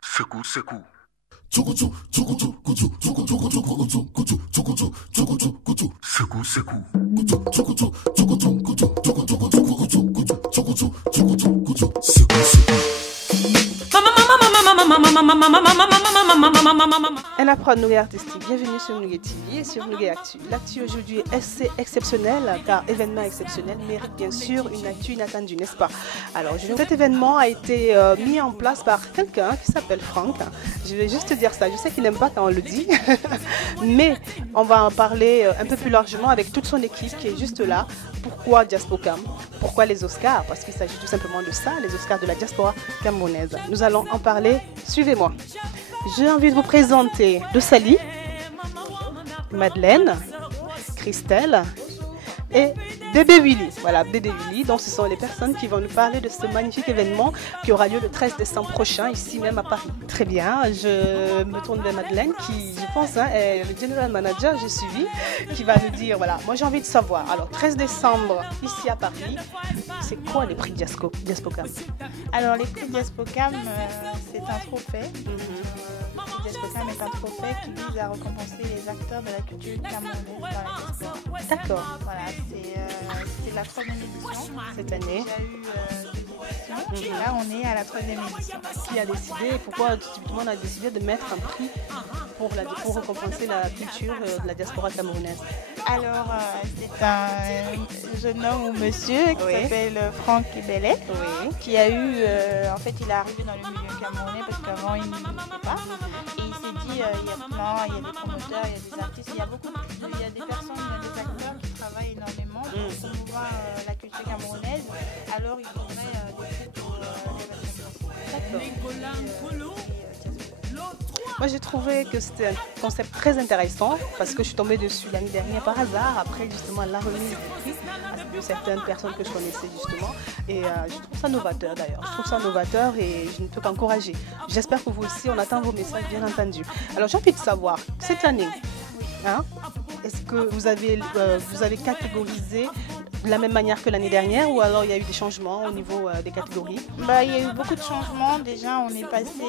Secoue, secoue. Secoue, secoue. Un apprendre Nougat artistique, bienvenue sur Nougat TV et sur Nougat Actu. L'actu aujourd'hui est assez exceptionnel car événement exceptionnel mérite bien sûr une actu inattendue, n'est-ce pas? Alors cet événement a été mis en place par quelqu'un qui s'appelle Franck. Je vais juste te dire ça, je sais qu'il n'aime pas quand on le dit, mais on va en parler un peu plus largement avec toute son équipe qui est juste là. Pourquoi Diaspocam? Pourquoi les Oscars? Parce qu'il s'agit tout simplement de ça, les Oscars de la diaspora camerounaise. Nous allons en parler, suivez-moi. J'ai envie de vous présenter Dosali, Madeleine, Christelle et Bébé Willy. Voilà, Bébé Willy. Donc ce sont les personnes qui vont nous parler de ce magnifique événement qui aura lieu le 13 décembre prochain, ici même à Paris. Très bien, je me tourne vers Madeleine qui, je pense, est le general manager, j'ai suivi, qui va nous dire, voilà, moi j'ai envie de savoir. Alors 13 décembre, ici à Paris, c'est quoi les prix Diaspocam? Alors les prix Diaspocam, c'est un trophée. Diaspocam est un trophée qui vise à récompenser les acteurs de la culture camerounaise dans la diaspora. D'accord. Voilà, c'est la 3e édition. Cette année. Il y a eu deux éditions. Et là, on est à la 3e édition. Qui a décidé, pourquoi tout le monde a décidé de mettre un prix pour récompenser la culture de la diaspora camerounaise? Alors, c'est un jeune homme ou monsieur qui s'appelle Franck Bellet, qui a eu, en fait, il est arrivé dans le milieu camerounais parce qu'avant, il ne connaissait pas. Et il s'est dit, il y a des promoteurs, il y a des artistes, il y a des personnes, il y a des acteurs qui travaillent énormément pour promouvoir la culture camerounaise. Alors, il faudrait des prix pour l'événement. Moi j'ai trouvé que c'était un concept très intéressant parce que je suis tombée dessus l'année dernière par hasard après justement la remise des prix de certaines personnes que je connaissais justement et je trouve ça novateur d'ailleurs, je trouve ça novateur et je ne peux qu'encourager. J'espère que vous aussi, on attend vos messages bien entendu. Alors j'ai envie de savoir, cette année, hein, est-ce que vous avez catégorisé de la même manière que l'année dernière ou alors il y a eu des changements au niveau des catégories? Il y a eu beaucoup de changements. Déjà, on est passé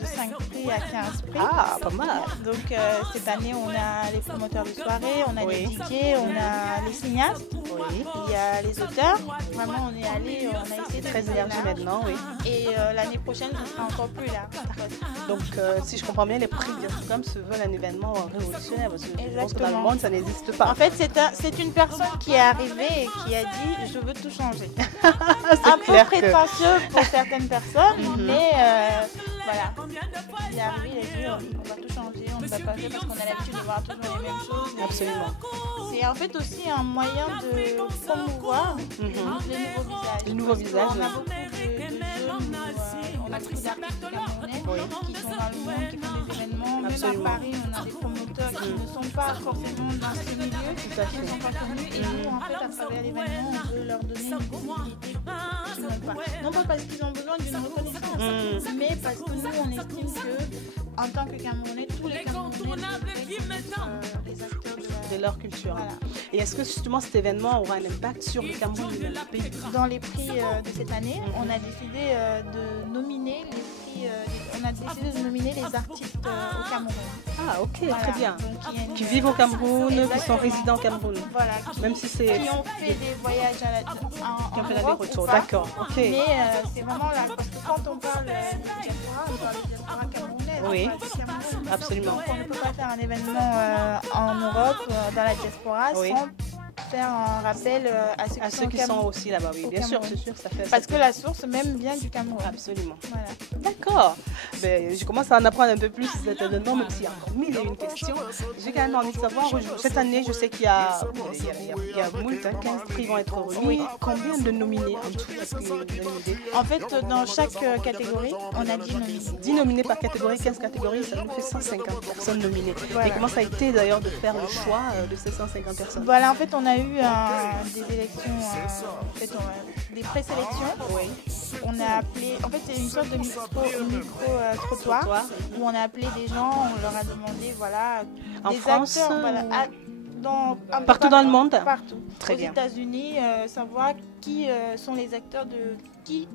de 5 prix à 15 prix. Ah, pas mal. Donc cette année, on a les promoteurs de soirée, on a les tickets, on a les cinéastes, il y a les auteurs. Vraiment, on a essayé de très énergie maintenant, Et l'année prochaine, ce sera encore plus là. Donc, si je comprends bien, les prix Diaspocam se veulent un événement révolutionnaire parce que je pense que dans le monde, ça n'existe pas. En fait, c'est une personne qui est arrivée et qui a dit je veux tout changer. Un peu prétentieux pour certaines personnes, mais voilà. Il est arrivé, il a dit on va tout changer, on ne va pas faire parce qu'on a l'habitude de voir toujours les mêmes choses. Absolument. C'est en fait aussi un moyen de promouvoir les nouveaux visages. On a beaucoup de jeunes, on a beaucoup d'artistes camerounais qui sont dans le monde, qui font des événements. Même à Paris, on a des promoteurs qui ne sont pas forcément dans ce milieu, qui ne sont pas connus. Et nous, en fait, à travers l'événement, on veut leur donner une visibilité qu'ils n'ont pas. Non pas parce qu'ils ont besoin d'une reconnaissance, mais parce que nous, on estime que, en tant que Camerounais, tous les Camerounais les acteurs de leur culture. Voilà. Et est-ce que justement cet événement aura un impact sur le Cameroun et le pays? Dans les prix de cette année, on a décidé de nominer les prix, on a décidé de nominer les artistes au Cameroun. Ah ok, voilà, très bien. Donc, qui vivent au Cameroun, qui sont résidents au Cameroun. Voilà, même si c'est qui ont fait des voyages qui ont fait l'aller-retour, d'accord. Ok. Mais c'est vraiment là, parce que quand on parle de diaspora, on parle de diaspora camerounaise. Oui, absolument. Donc on ne peut pas faire un événement en Europe, dans la diaspora, sans faire un rappel à ceux qui sont aussi là-bas. Oui, bien sûr, c'est sûr, ça fait. Parce que la source même vient du Cameroun. Absolument. Voilà. D'accord. Ben, je commence à en apprendre un peu plus sur cet événement, même s'il y a encore mille et une questions. J'ai quand même envie de savoir, cette année, je sais qu'il y a moult, 15 prix vont être remis. Oui. Combien de nominés en tout? Est-ce que vous avez une idée? En fait, dans chaque catégorie, on a 10 nominés. 10 nominés par catégorie, 15 catégories, ça nous fait 150 personnes nominées. Voilà. Et comment ça a été d'ailleurs de faire le choix de ces 150 personnes? Voilà, en fait, on a eu des élections, des présélections. Oui. On a appelé, en fait, c'est une sorte de micro-trottoir où on a appelé des gens, on leur a demandé, voilà, en des France, acteurs, voilà, partout dans le monde. Partout. Très bien. Aux États-Unis, savoir qui sont les acteurs de qui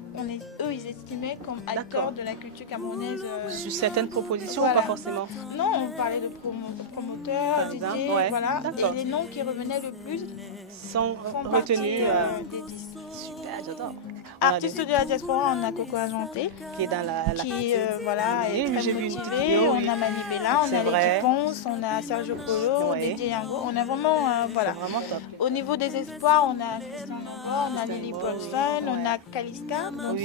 eux ils estimaient comme acteurs de la culture camerounaise. Sur certaines propositions ou pas forcément? Non, on parlait de promoteurs, DJ, voilà. Et les noms qui revenaient le plus sont retenus des disques. Super, j'adore. Artiste de la diaspora, on a Coco Argenté, qui est dans la voilà, est très motivée. On a Manibella, on a Lady Ponce, on a Sergio Polo, DJ Yango. On a vraiment, voilà. Vraiment top. Au niveau des espoirs, on a Christian Nova, on a Lily Paulson, on a Kaliska. Donc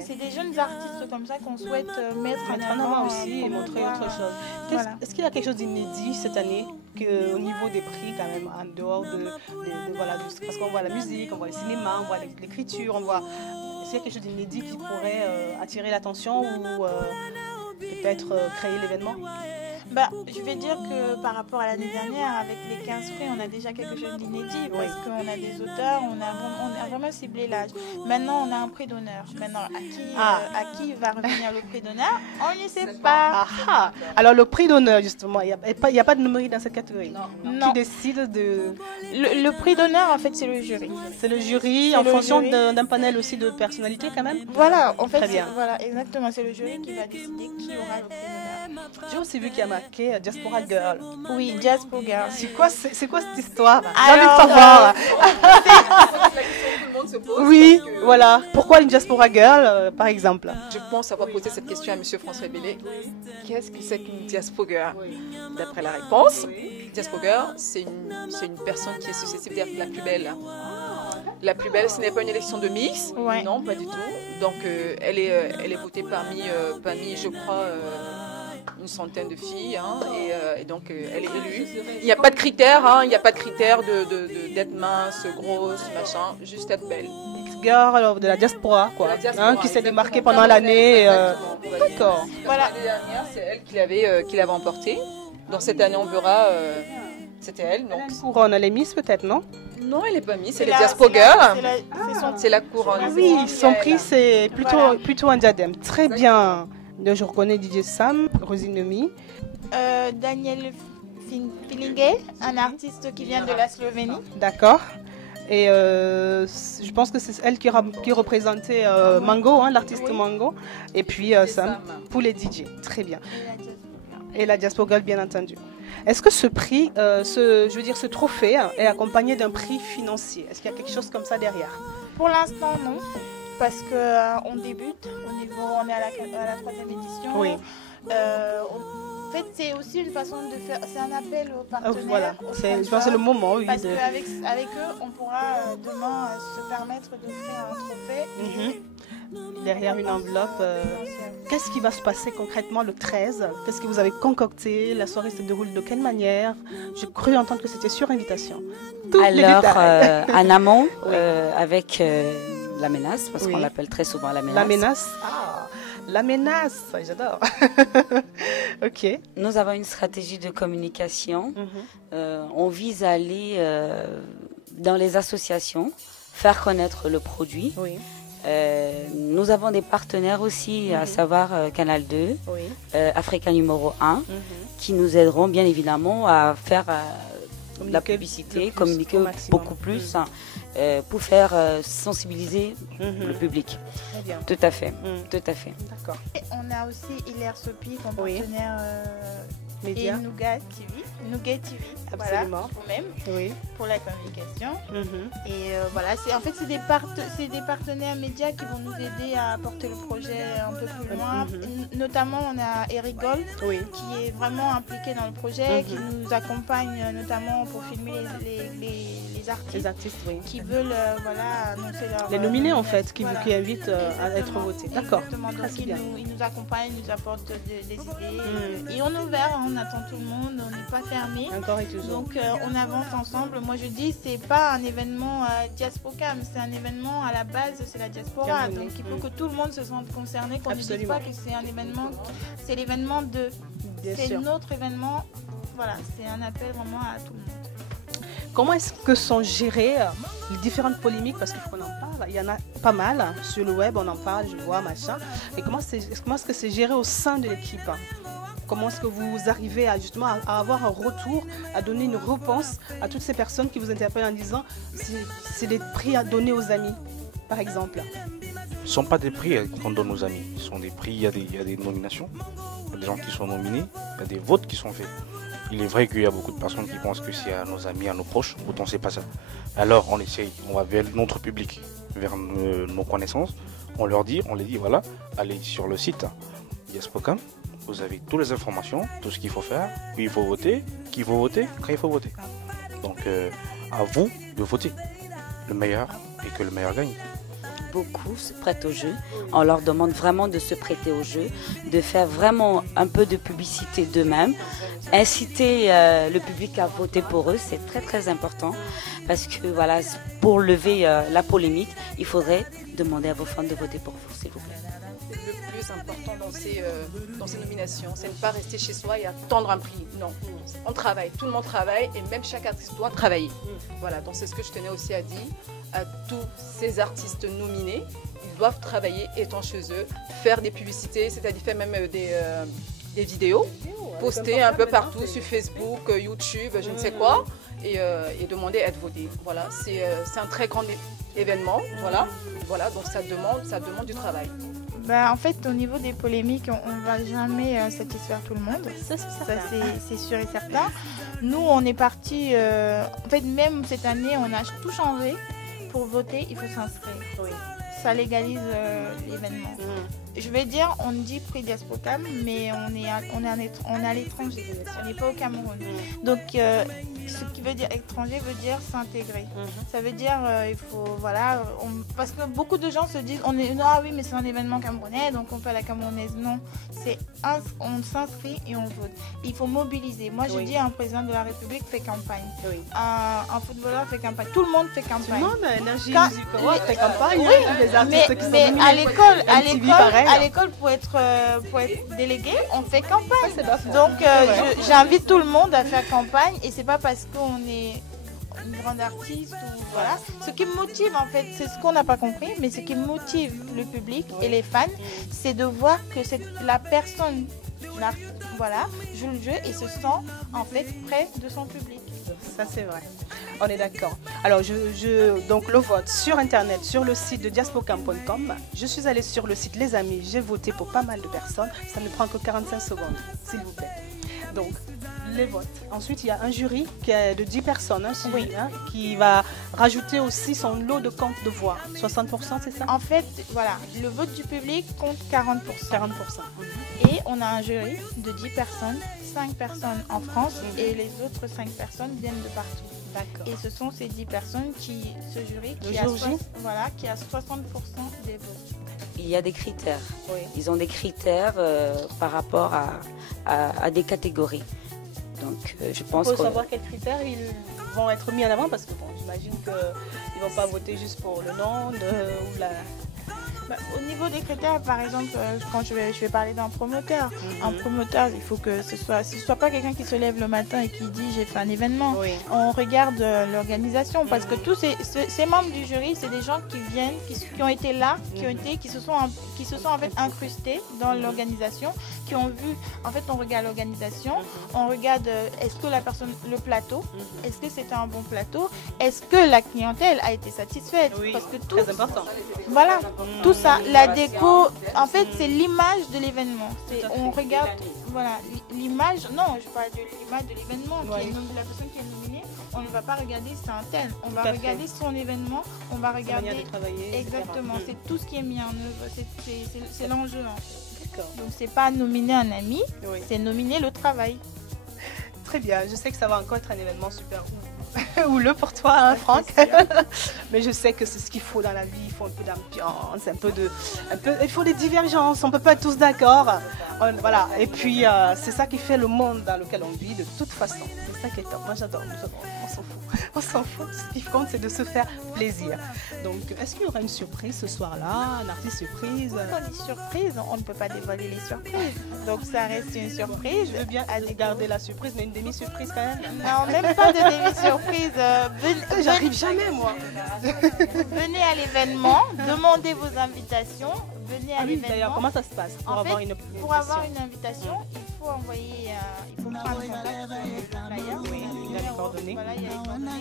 c'est des jeunes artistes comme ça qu'on souhaite mettre en avant aussi et montrer autre chose. Voilà. Est-ce qu'il y a quelque chose d'inédit cette année au niveau des prix quand même, en dehors voilà, parce qu'on voit la musique, on voit le cinéma, on voit l'écriture, on voit... Est-ce qu'il y a quelque chose d'inédit qui pourrait attirer l'attention ou peut-être créer l'événement? Je vais dire que par rapport à l'année dernière, avec les 15 prix, on a déjà quelque chose d'inédit parce qu'on a des auteurs, on a vraiment ciblé l'âge. Maintenant, on a un prix d'honneur. Maintenant, à qui va revenir le prix d'honneur? On ne sait pas. Alors, le prix d'honneur, justement, il n'y a pas de numéro dans cette catégorie. Non. Qui décide de... Le prix d'honneur, en fait, c'est le jury. C'est le jury en fonction d'un panel aussi de personnalité, quand même? Voilà, en fait, voilà, exactement. C'est le jury qui va décider qui aura le prix d'honneur. J'ai aussi vu qu'il y a marqué Diaspora Girl. Oui, Diaspora Girl. C'est quoi cette histoire? J'ai envie de savoir. Oui, voilà. Pourquoi une Diaspora Girl, par exemple? Je pense avoir posé cette question à M. François Bellé. Qu'est-ce que c'est qu'une Diaspora Girl? D'après la réponse, Diaspora Girl, c'est une personne qui est susceptible d'être la plus belle. La plus belle, ce n'est pas une élection de Miss, non, pas du tout. Donc, elle est votée parmi, je crois, une centaine de filles, et donc elle est élue. Il n'y a pas de critères, il n'y a pas de critères d'être mince, grosse, machin, juste être belle. Girl de la diaspora, quoi, qui s'est démarquée pendant l'année. D'accord. Voilà. L'année dernière, c'est elle qui l'avait emportée. Dans cette année, on verra. C'était elle. Donc. La couronne, elle est Miss peut-être, non? Non, elle n'est pas Miss, c'est les Diaspora Girl. C'est la couronne. Oui, son prix, c'est plutôt un diadème. Très bien. Donc, je reconnais DJ Sam, Rosinomi. Daniel Filingue, un artiste qui vient de la Slovénie. D'accord. Et je pense que c'est elle qui représentait Mango, l'artiste Mango. Et puis Sam pour les DJ. Très bien. Et la Diaspora Girl, bien entendu. Est-ce que ce prix, ce trophée est accompagné d'un prix financier? Est-ce qu'il y a quelque chose comme ça derrière? Pour l'instant, non. Parce qu'on débute, on est à la 3e édition. Oui. En fait, c'est aussi une façon de faire, c'est un appel aux partenaires. Voilà, je pense que c'est le moment, oui. Parce qu'avec eux, on pourra demain se permettre d'offrir un trophée. Derrière une enveloppe, qu'est-ce qui va se passer concrètement le 13? Qu'est-ce que vous avez concocté? La soirée se déroule de quelle manière? J'ai cru entendre que c'était sur invitation. Alors, en amont, avec la menace, parce qu'on l'appelle très souvent la menace. La menace? La menace, j'adore. Ok. Nous avons une stratégie de communication. On vise à aller dans les associations, faire connaître le produit. Oui. Nous avons des partenaires aussi, à savoir Canal 2, Africa numéro 1, qui nous aideront bien évidemment à faire la publicité, communiquer beaucoup plus pour faire sensibiliser le public. Très bien. Tout à fait, tout à fait. D'accord. On a aussi Hilaire Sopi comme partenaire média. Et Nougat TV. Nougat TV, absolument. Voilà, vous-même, pour la communication. Et voilà, en fait, c'est des partenaires médias qui vont nous aider à porter le projet un peu plus loin. Notamment, on a Eric Gold, qui est vraiment impliqué dans le projet, qui nous accompagne notamment pour filmer les artistes qui veulent annoncer leur... Les nominés, en fait, qui invitent à être votés. D'accord. Exactement. Donc, ils nous accompagnent, ils nous apportent des idées. Et on est ouvert, on attend tout le monde, on n'est pas fermé. Encore et toujours. Donc on avance ensemble. Moi je dis, c'est pas un événement Diaspocam, c'est un événement à la base, c'est la diaspora. Donc il faut que tout le monde se sente concerné, qu'on ne dise pas que c'est un événement, c'est l'événement de... C'est notre événement, voilà, c'est un appel vraiment à tout le monde. Comment est-ce que sont gérées les différentes polémiques? Parce qu'il faut qu'on en parle. Il y en a pas mal sur le web, on en parle, je vois, machin. Et comment est-ce que c'est géré au sein de l'équipe? Comment est-ce que vous arrivez à avoir un retour, à donner une réponse à toutes ces personnes qui vous interpellent en disant c'est des prix à donner aux amis, par exemple? ne sont pas des prix qu'on donne aux amis. Ce sont des prix, il y a des nominations, il y a des gens qui sont nominés, il y a des votes qui sont faits. Il est vrai qu'il y a beaucoup de personnes qui pensent que c'est à nos amis, à nos proches, pourtant c'est pas ça. Alors on essaye, on va vers notre public, vers nos connaissances, on leur dit, voilà, allez sur le site Diaspocam, vous avez toutes les informations, tout ce qu'il faut faire, puis il faut voter, qu'il faut voter, quand il faut voter. Donc à vous de voter le meilleur et que le meilleur gagne. Beaucoup se prêtent au jeu. On leur demande vraiment de se prêter au jeu, de faire vraiment un peu de publicité d'eux-mêmes, inciter le public à voter pour eux, c'est très très important parce que voilà, pour lever la polémique, il faudrait demander à vos fans de voter pour vous, s'il vous plaît. Le plus important dans ces nominations, c'est ne pas rester chez soi et attendre un prix. Non, on travaille, tout le monde travaille et même chaque artiste doit travailler. Voilà, donc c'est ce que je tenais aussi à dire à tous ces artistes nominés. Ils doivent travailler étant chez eux, faire des publicités, c'est-à-dire faire même des vidéos, poster un peu partout sur Facebook, YouTube, je ne sais quoi, et demander à être voté. Voilà, c'est un très grand événement. Voilà, donc ça demande du travail. En fait, au niveau des polémiques, on ne va jamais satisfaire tout le monde. Ça c'est sûr et certain. Nous, on est parti. En fait, même cette année, on a tout changé. Pour voter, il faut s'inscrire. Oui. Ça légalise l'événement. Je vais dire, on dit prix Diaspocam, mais on est à l'étranger. On n'est pas au Cameroun. Donc, ce qui veut dire étranger veut dire s'intégrer. Ça veut dire, il faut, voilà, parce que beaucoup de gens se disent, ah oui, mais c'est un événement camerounais, donc on fait la camerounaise. Non, on s'inscrit et on vote. Il faut mobiliser. Moi, je dis, un président de la République fait campagne. Oui. Un footballeur fait campagne. Tout le monde fait campagne. Tout le monde, Énergie Musique fait campagne. Oui, les artistes qui sont nominés, à l'école, pour être délégué, on fait campagne. Donc, j'invite tout le monde à faire campagne et c'est pas parce qu'on est une grande artiste ou voilà. Ce qui me motive en fait, c'est ce qu'on n'a pas compris, mais ce qui motive le public et les fans, c'est de voir que la personne joue le jeu et se sent en fait près de son public. Ça c'est vrai, on est d'accord. Alors donc le vote sur internet, sur le site de diaspocam.com. Je suis allée sur le site Les Amis, j'ai voté pour pas mal de personnes. Ça ne prend que 45 secondes, s'il vous plaît. Donc les votes. Ensuite il y a un jury qui est de 10 personnes qui va rajouter aussi son lot de compte de voix. 60%, c'est ça? En fait, voilà, le vote du public compte 40%. Et on a un jury de 10 personnes, 5 personnes en France et les autres 5 personnes viennent de partout. D'accord. Et ce sont ces 10 personnes ce jury qui a 60% des votes. Il y a des critères. Oui. Ils ont des critères par rapport à des catégories. Donc je pense qu'il faut savoir quels critères ils vont être mis en avant parce que j'imagine qu'ils ne vont pas voter juste pour le nom ou la... Au niveau des critères, par exemple, quand je vais parler d'un promoteur, un promoteur, il faut que ce soit pas quelqu'un qui se lève le matin et qui dit j'ai fait un événement. Oui. On regarde l'organisation parce que tous ces membres du jury, c'est des gens qui viennent, qui ont été là, qui se sont en fait incrustés dans l'organisation, qui ont vu. En fait, on regarde l'organisation, on regarde est-ce que le plateau, est-ce que c'était un bon plateau, est-ce que la clientèle a été satisfaite, parce que tout, très important. Voilà, tout ça, la déco, en fait, c'est l'image de l'événement. On regarde, voilà, l'image. Non, je parle de l'image de l'événement. La personne qui est nominée, on ne va pas regarder c'est un tel. On va regarder son événement. On va regarder. Manière de travailler, exactement. C'est tout ce qui est mis en œuvre. C'est l'enjeu en fait. Donc c'est pas nominer un ami, c'est nominer le travail. Très bien. Je sais que ça va encore être un événement super houleux pour toi, hein, Franck. Mais je sais que c'est ce qu'il faut dans la vie. Il faut un peu d'ambiance, il faut des divergences. On ne peut pas être tous d'accord. Voilà. Et puis, c'est ça qui fait le monde dans lequel on vit de toute façon. C'est ça qui est top. Moi, j'adore. On s'en fout. On s'en fout. Ce qui compte, c'est de se faire plaisir. Donc, est-ce qu'il y aura une surprise ce soir-là? Un artiste surprise? Les surprises, on ne peut pas dévoiler les surprises. Donc, ça reste une surprise. Je veux bien garder la surprise, mais une demi-surprise quand même. Non, même pas de demi-surprise. J'arrive jamais, moi. Venez à l'événement, demandez vos invitations, venez à l'événement. D'ailleurs, comment ça se passe pour avoir une invitation? Pour avoir une invitation, il faut envoyer, il faut prendre contact sur le flyer. Oui, il y a les coordonnées. Voilà, il y a les coordonnées.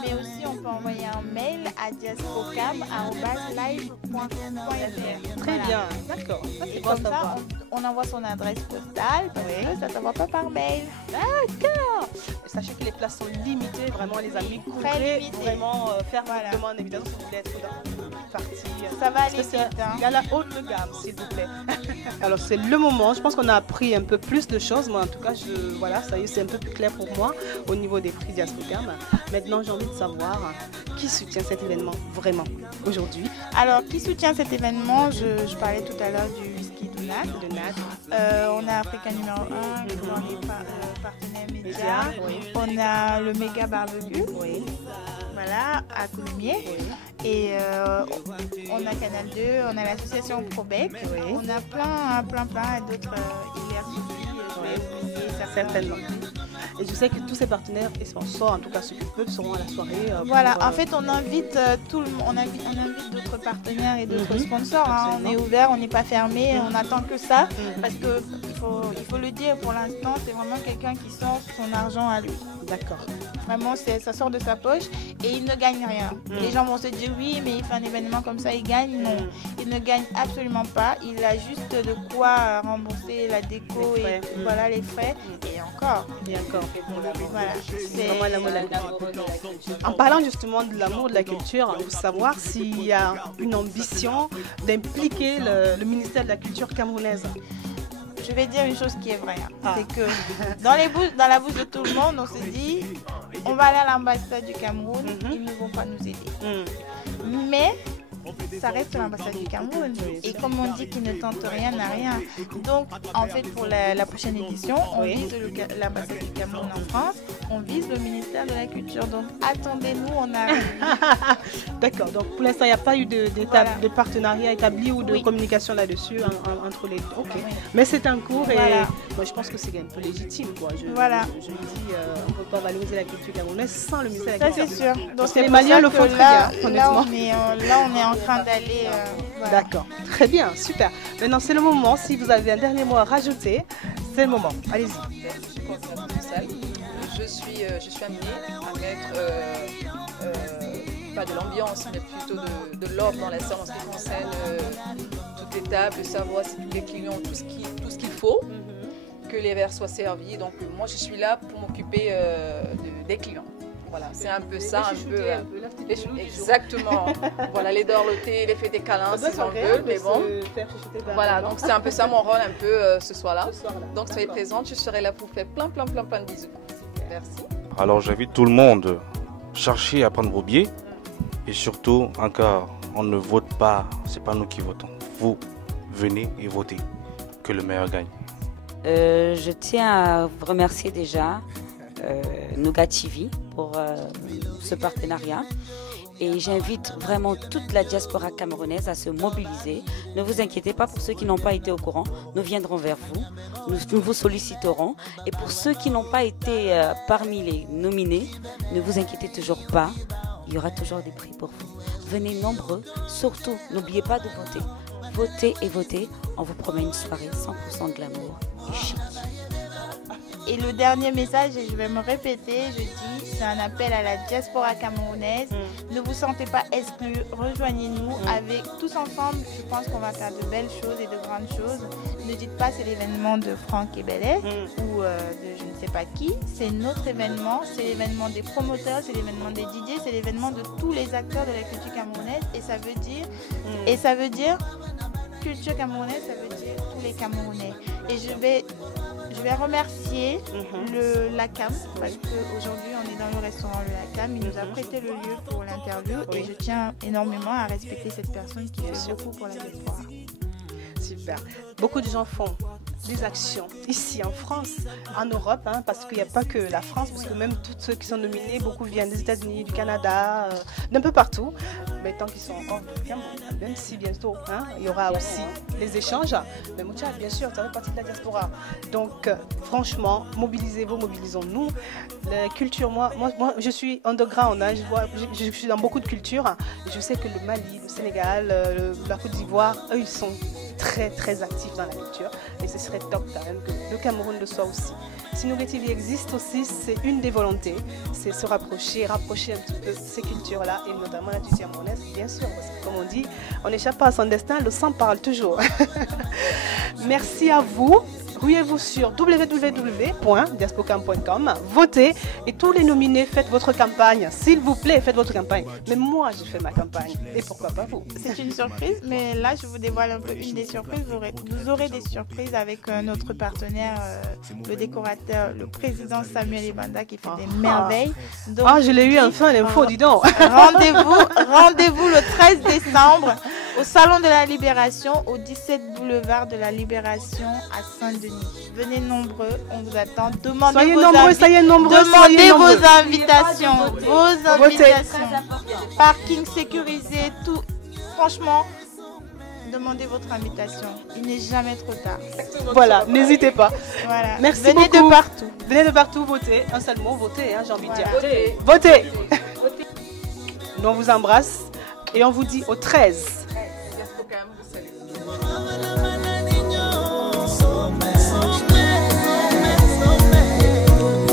Mais aussi, on peut envoyer un mail à diaspocam@live.fr. Très bien, d'accord. Ça, c'est Et bon comme à ça, savoir. on envoie son adresse postale parce que ça ne s'envoie pas par mail. D'accord. Sachez que les places sont limitées, vraiment les amis. Très Courez limitées. vraiment faire Voilà. votre demande évidemment si vous voulez être dans une partie. Ça va aller Parce que vite. Hein. il y a la haute de gamme, s'il vous plaît. Alors c'est le moment. Je pense qu'on a appris un peu plus de choses. Moi, en tout cas, voilà, ça y est, c'est un peu plus clair pour moi au niveau des prix Diaspocam. Maintenant, j'ai envie de savoir qui soutient cet événement vraiment aujourd'hui. Alors, qui soutient cet événement? Je parlais tout à l'heure du whisky de Nat. On a Africa numéro 1, dans les partenaires médias. Oui. On a le méga barbecue. Oui. Voilà, à Coulommiers. Et on a Canal 2, on a l'association Probec. Oui. On a plein d'autres Certainement. Et je sais que tous ces partenaires et sponsors, en tout cas ceux qui peuvent, seront à la soirée. Voilà, en fait, on invite tout le monde, on invite d'autres partenaires et d'autres sponsors. Hein. On est ouvert, on n'est pas fermé, on attend que ça. Parce que il faut le dire, pour l'instant, c'est vraiment quelqu'un qui sort son argent à lui. D'accord. Vraiment, ça sort de sa poche et il ne gagne rien. Les gens vont se dire oui, mais il fait un événement comme ça, il gagne. Non, il ne gagne absolument pas. Il a juste de quoi rembourser la déco et voilà les frais. Et encore. Voilà. C'est vraiment l'amour de la culture. En parlant justement de l'amour de la culture, il faut savoir s'il y a une ambition d'impliquer le ministère de la Culture camerounaise. Je vais dire une chose qui est vraie. C'est que dans la bouche de tout le monde, on se dit on va aller à l'ambassade du Cameroun, ils ne vont pas nous aider. Mais ça reste l'ambassade du Cameroun. Et comme on dit qu'il ne tente rien n'a rien. Donc, en fait, pour la prochaine édition, on vise l'ambassade du Cameroun en France, on vise le ministère de la Culture. Donc, attendez-nous, on arrive. D'accord. Donc, pour l'instant, il n'y a pas eu de partenariat établi ou de communication là-dessus entre les deux. Ok. Oui. Mais c'est un cours et moi, je pense que c'est un peu légitime. Quoi. Je me dis, on ne peut pas valoriser la culture camerounaise sans le ministère de la Culture. Ça, c'est sûr. Donc, les Maliens le font très bien, honnêtement. Là, on est en train d'aller... voilà. D'accord, très bien, super. Maintenant, c'est le moment. Si vous avez un dernier mot à rajouter, c'est le moment. Allez-y. Je suis amenée à mettre pas de l'ambiance, mais plutôt de l'ordre dans la salle en ce qui concerne toutes les tables, savoir si tous les clients ont tout ce qu'il faut, que les verres soient servis. Donc moi, je suis là pour m'occuper des clients. Voilà, c'est un peu ça, exactement. Voilà, les dorlotés, les fêtes des câlins, si on veut, mais bon. Voilà, donc c'est un peu ça mon rôle, un peu ce soir-là. Donc soyez présente, je serai là pour faire plein de bisous. Merci. Alors j'invite tout le monde, cherchez à prendre vos billets et surtout, en cas on ne vote pas, c'est pas nous qui votons. Vous venez et votez, que le meilleur gagne. Je tiens à remercier déjà Nougat TV pour ce partenariat et j'invite vraiment toute la diaspora camerounaise à se mobiliser. Ne vous inquiétez pas, pour ceux qui n'ont pas été au courant, nous viendrons vers vous, nous vous solliciterons, et pour ceux qui n'ont pas été parmi les nominés, ne vous inquiétez toujours pas, il y aura toujours des prix pour vous. Venez nombreux, surtout n'oubliez pas de voter. Votez et votez, on vous promet une soirée 100% de l'amour et chic. Et le dernier message, et je vais me répéter, je dis, c'est un appel à la diaspora camerounaise. Ne vous sentez pas exclus, rejoignez-nous avec tous ensemble. Je pense qu'on va faire de belles choses et de grandes choses. Ne dites pas c'est l'événement de Franck Ebele ou de je ne sais pas qui. C'est notre événement, c'est l'événement des promoteurs, c'est l'événement des DJ, c'est l'événement de tous les acteurs de la culture camerounaise. Et ça veut dire culture camerounaise, ça veut dire tous les Camerounais. Et je vais remercier la CAM, parce qu'aujourd'hui on est dans le restaurant Le Cam. Il nous a prêté le lieu pour l'interview et je tiens énormément à respecter cette personne qui fait beaucoup pour la diaspora. Super. Beaucoup de gens font des actions ici en France, en Europe, hein, parce qu'il n'y a pas que la France, parce que même tous ceux qui sont nominés, beaucoup viennent des États-Unis, du Canada, d'un peu partout. Mais tant qu'ils sont encore bien, même si bientôt hein, il y aura aussi les échanges, même au Tchad, bien sûr, ça fait partie de la diaspora. Donc franchement, mobilisez-vous, mobilisons-nous. La culture, moi je suis underground, hein, je suis dans beaucoup de cultures. Je sais que le Mali, le Sénégal, la Côte d'Ivoire, eux ils sont très très actifs dans la culture et ce serait top quand même que le Cameroun le soit aussi. Si Nouguet TV existe aussi, c'est une des volontés, c'est se rapprocher un petit peu de ces cultures-là et notamment la culture camerounaise, bien sûr, parce que comme on dit, on n'échappe pas à son destin, le sang parle toujours. Merci à vous. Ruez-vous sur www.diaspocam.com, votez et tous les nominés, faites votre campagne. S'il vous plaît, faites votre campagne. Mais moi, je fais ma campagne. Et pourquoi pas vous? C'est une surprise, mais là, je vous dévoile un peu une des surprises. Vous aurez des surprises avec notre partenaire, le décorateur, le président Samuel Ebanda qui fait des merveilles. Donc, je l'ai eu enfin, l'info, dis donc. Rendez-vous le 13 décembre au Salon de la Libération, au 17 boulevard de la Libération à Saint-Denis. Venez nombreux, on vous attend. Demandez vos invitations. Parking sécurisé, tout. Franchement, demandez votre invitation. Il n'est jamais trop tard. Voilà, n'hésitez pas. Voilà. Merci Venez beaucoup. de partout. Venez de partout, votez. Un seul mot, votez, hein, j'ai envie de dire. Votez. Nous, on vous embrasse et on vous dit au 13.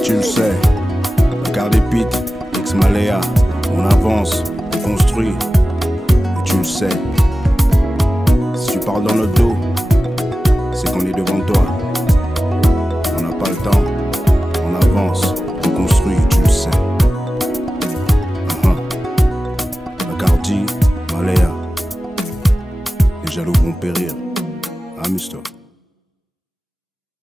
Tu le sais, regardez Pete, ex-Maléa, on avance, on construit, et tu le sais. Si tu parles dans le dos, c'est qu'on est devant toi. On n'a pas le temps, on avance, on construit, et tu le sais. Bacardi, Maléa, les jaloux vont périr. Amuse-toi.